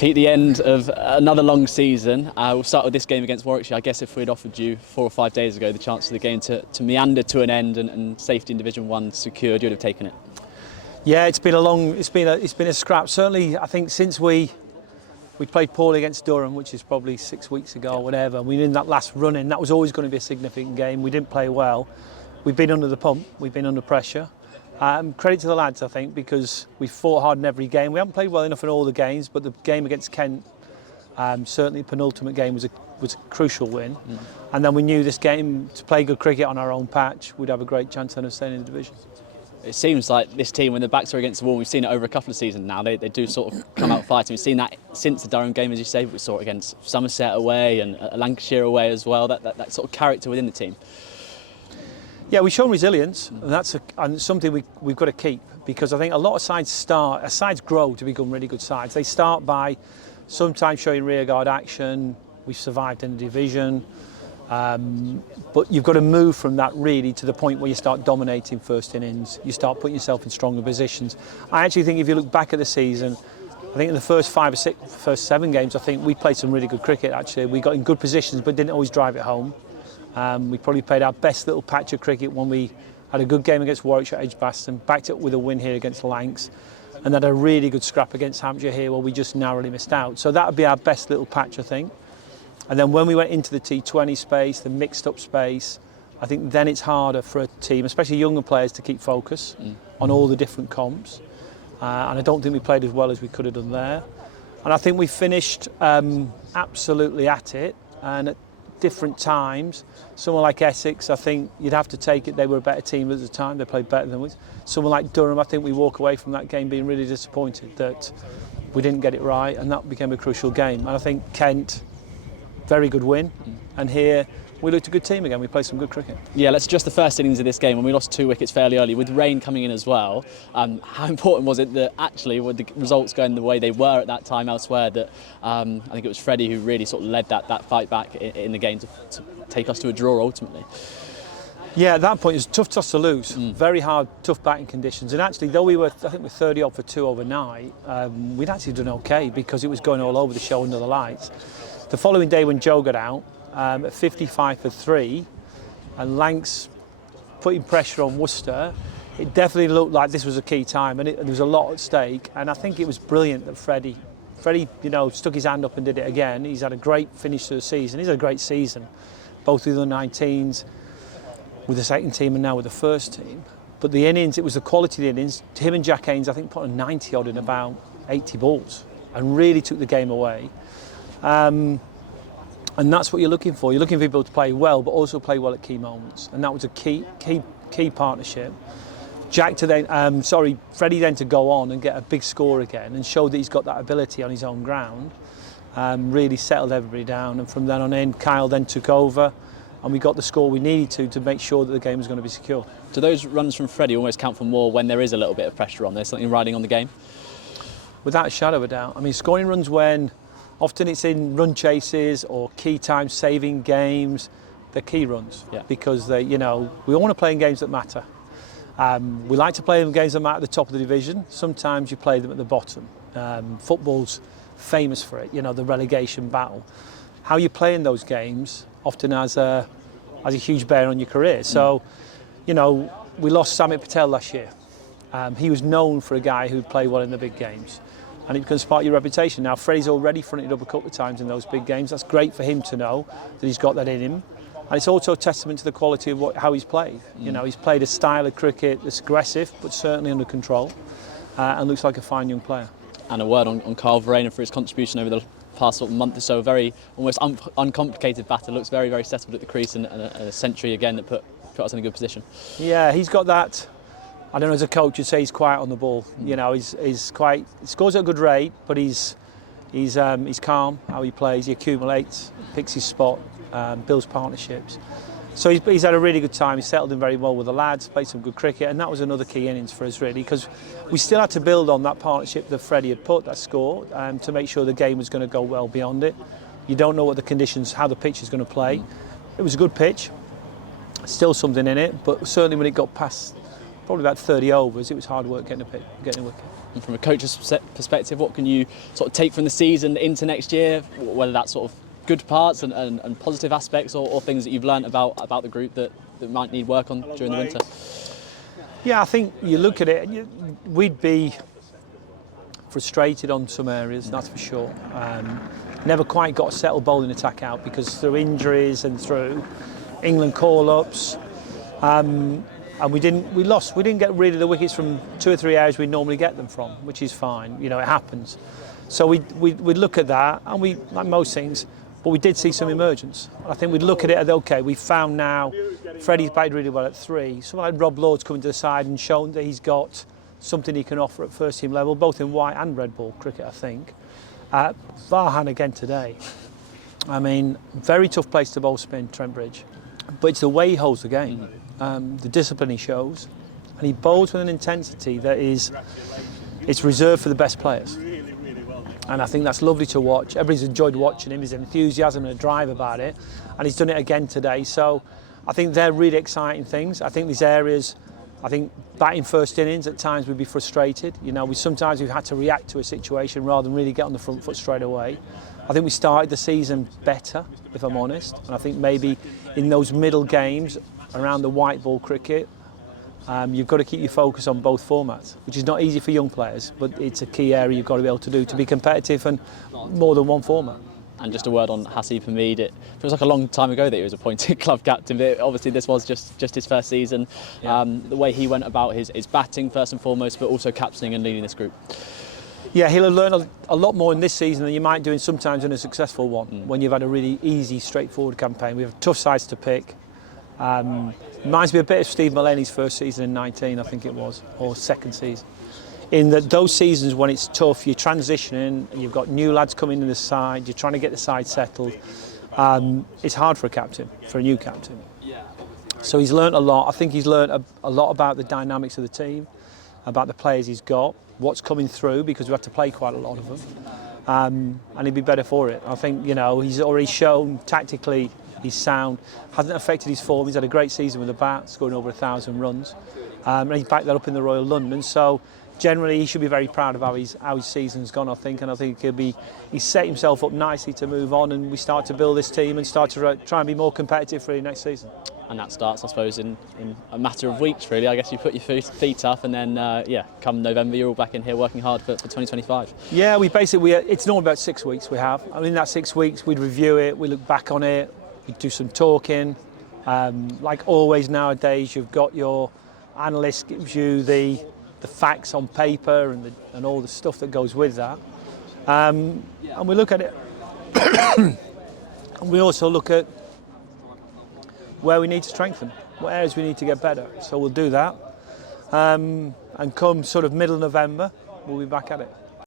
Pete, the end of another long season. We'll start with this game against Warwickshire. I guess if we'd offered you 4 or 5 days ago the chance of the game to meander to an end and safety in Division 1 secured, you'd have taken it. Yeah, it's been a scrap. Certainly, I think since we played poorly against Durham, which is probably 6 weeks ago or whatever. We in that last run in, that was always going to be a significant game. We didn't play well. We've been under the pump. We've been under pressure. Credit to the lads, I think, because we fought hard in every game. We haven't played well enough in all the games, but the game against Kent, certainly the penultimate game, was a crucial win. And then we knew this game, to play good cricket on our own patch, we'd have a great chance then of staying in the division. It seems like this team, when their backs are against the wall, we've seen it over a couple of seasons now, they do sort of come out fighting. We've seen that since the Durham game, as you say, but we saw it against Somerset away and Lancashire away as well, that sort of character within the team. Yeah, we've shown resilience, and that's something we've got to keep, because I think a lot of sides grow to become really good sides. They start by sometimes showing rearguard action. We've survived in the division, but you've got to move from that really to the point where you start dominating first innings. You start putting yourself in stronger positions. I actually think if you look back at the season, I think in the first 7 games, I think we played some really good cricket. Actually, we got in good positions, but didn't always drive it home. We probably played our best little patch of cricket when we had a good game against Warwickshire at Edgbaston, backed it with a win here against Lancs, and had a really good scrap against Hampshire here where we just narrowly missed out. So that would be our best little patch, I think. And then when we went into the T20 space, the mixed up space, I think then it's harder for a team, especially younger players, to keep focus on all the different comps. And I don't think we played as well as we could have done there. And I think we finished absolutely at it, and at different times. Someone like Essex, I think you'd have to take it, they were a better team at the time, they played better than we. Someone like Durham, I think we walk away from that game being really disappointed that we didn't get it right, and that became a crucial game. And I think Kent, very good win, and here we looked a good team again. We played some good cricket. Yeah, let's adjust the first innings of this game when we lost 2 wickets fairly early, with rain coming in as well. How important was it that actually, with the results going the way they were at that time elsewhere, that I think it was Freddie who really sort of led that fight back in the game to take us to a draw ultimately? Yeah, at that point it was a tough toss to lose. Very hard, tough batting conditions. And actually, though I think we're 30 off for 2 overnight, we'd actually done okay because it was going all over the show under the lights. The following day when Joe got out, at 55 for 3, and Lancs putting pressure on Worcester, it definitely looked like this was a key time, and there was a lot at stake. And I think it was brilliant that Freddie, stuck his hand up and did it again. He's had a great finish to the season. He's had a great season, both with the 19s, with the second team, and now with the first team. But the innings, it was the quality of the innings. Him and Jack Haynes, I think, put a 90 odd in about 80 balls, and really took the game away. And that's what you're looking for. You're looking for people to play well, but also play well at key moments. And that was a key partnership. Freddie then to go on and get a big score again and show that he's got that ability on his own ground. Really settled everybody down. And from then on in, Kyle then took over, and we got the score we needed to make sure that the game was going to be secure. Do those runs from Freddie almost count for more when there is a little bit of pressure on? There's something riding on the game? Without a shadow of a doubt. I mean, scoring runs when often it's in run chases or key time saving games. They're key runs because we all want to play in games that matter. We like to play in games that matter at the top of the division. Sometimes you play them at the bottom. Football's famous for it, the relegation battle. How you play in those games often has a huge bearing on your career. So, we lost Samit Patel last year. He was known for a guy who'd play well in the big games, and it can spark your reputation. Now, Freddie's already fronted up a couple of times in those big games. That's great for him to know that he's got that in him. And it's also a testament to the quality of how he's played. He's played a style of cricket that's aggressive, but certainly under control, and looks like a fine young player. And a word on Carl Verena for his contribution over the past sort of month or so. Very almost uncomplicated batter. Looks very, very settled at the crease, and a century again that put us in a good position. Yeah, he's got that. I don't know, as a coach, you'd say he's quiet on the ball. He's quite, he scores at a good rate, but he's calm how he plays. He accumulates, picks his spot, builds partnerships. So he's had a really good time. He's settled in very well with the lads, played some good cricket, and that was another key innings for us really, because we still had to build on that partnership that Freddie had put, that score, to make sure the game was going to go well beyond it. You don't know what the conditions, how the pitch is going to play. It was a good pitch, still something in it, but certainly when it got past probably about 30 overs, it was hard work getting a wicket. And from a coach's perspective, what can you sort of take from the season into next year, whether that's sort of good parts and positive aspects or things that you've learned about the group that might need work on during the winter? Yeah, I think you look at it, we'd be frustrated on some areas, that's for sure. Never quite got a settled bowling attack out because through injuries and through England call-ups, and we didn't get rid of the wickets from 2 or 3 areas we normally get them from, which is fine, it happens. So we'd look at that, and we, like most things, but we did see some emergence. I think we'd look at it as, okay, we found now Freddie's batted really well at 3. Someone like Rob Lord's coming to the side and shown that he's got something he can offer at first team level, both in white and red ball cricket, I think. Farhan again today. I mean, very tough place to bowl spin, Trent Bridge. But it's the way he holds the game, the discipline he shows, and he bowls with an intensity that it's reserved for the best players. And I think that's lovely to watch. Everybody's enjoyed watching him, his enthusiasm and a drive about it, and he's done it again today. So I think they're really exciting things. I think these areas, batting first innings at times we'd be frustrated. Sometimes we've had to react to a situation rather than really get on the front foot straight away. I think we started the season better, if I'm honest, and I think maybe in those middle games around the white ball cricket, you've got to keep your focus on both formats, which is not easy for young players, but it's a key area you've got to be able to do to be competitive and more than one format. And just a word on Hasib Hamid. It feels like a long time ago that he was appointed club captain, but obviously this was just his first season. Yeah. The way he went about his batting first and foremost, but also captaining and leading this group. Yeah, he'll have learned a lot more in this season than you might do sometimes in a successful one, when you've had a really easy, straightforward campaign. We have tough sides to pick. Reminds me a bit of Steve Mullaney's first season in 19, I think it was, or second season. In that those seasons when it's tough, you're transitioning, you've got new lads coming in the side, you're trying to get the side settled. It's hard for a new captain. So he's learnt a lot. I think he's learnt a lot about the dynamics of the team, about the players he's got, what's coming through, because we have to play quite a lot of them. And he'd be better for it. I think, he's already shown tactically he's sound, hasn't affected his form. He's had a great season with the bat, scoring over 1,000 runs. And he's backed that up in the Royal London. So generally he should be very proud of how his season's gone, I think, and I think he's set himself up nicely to move on, and we start to build this team and start to try and be more competitive for the next season. And that starts, I suppose, in a matter of weeks, really. I guess you put your feet up, and then, come November, you're all back in here working hard for 2025. Yeah, it's normally about 6 weeks we have. And in that 6 weeks, we'd review it, we look back on it, we'd do some talking. Like always nowadays, you've got your analyst gives you the facts on paper and all the stuff that goes with that. And we look at it. And we also look at where we need to strengthen, what areas we need to get better. So we'll do that. And come sort of middle November, we'll be back at it.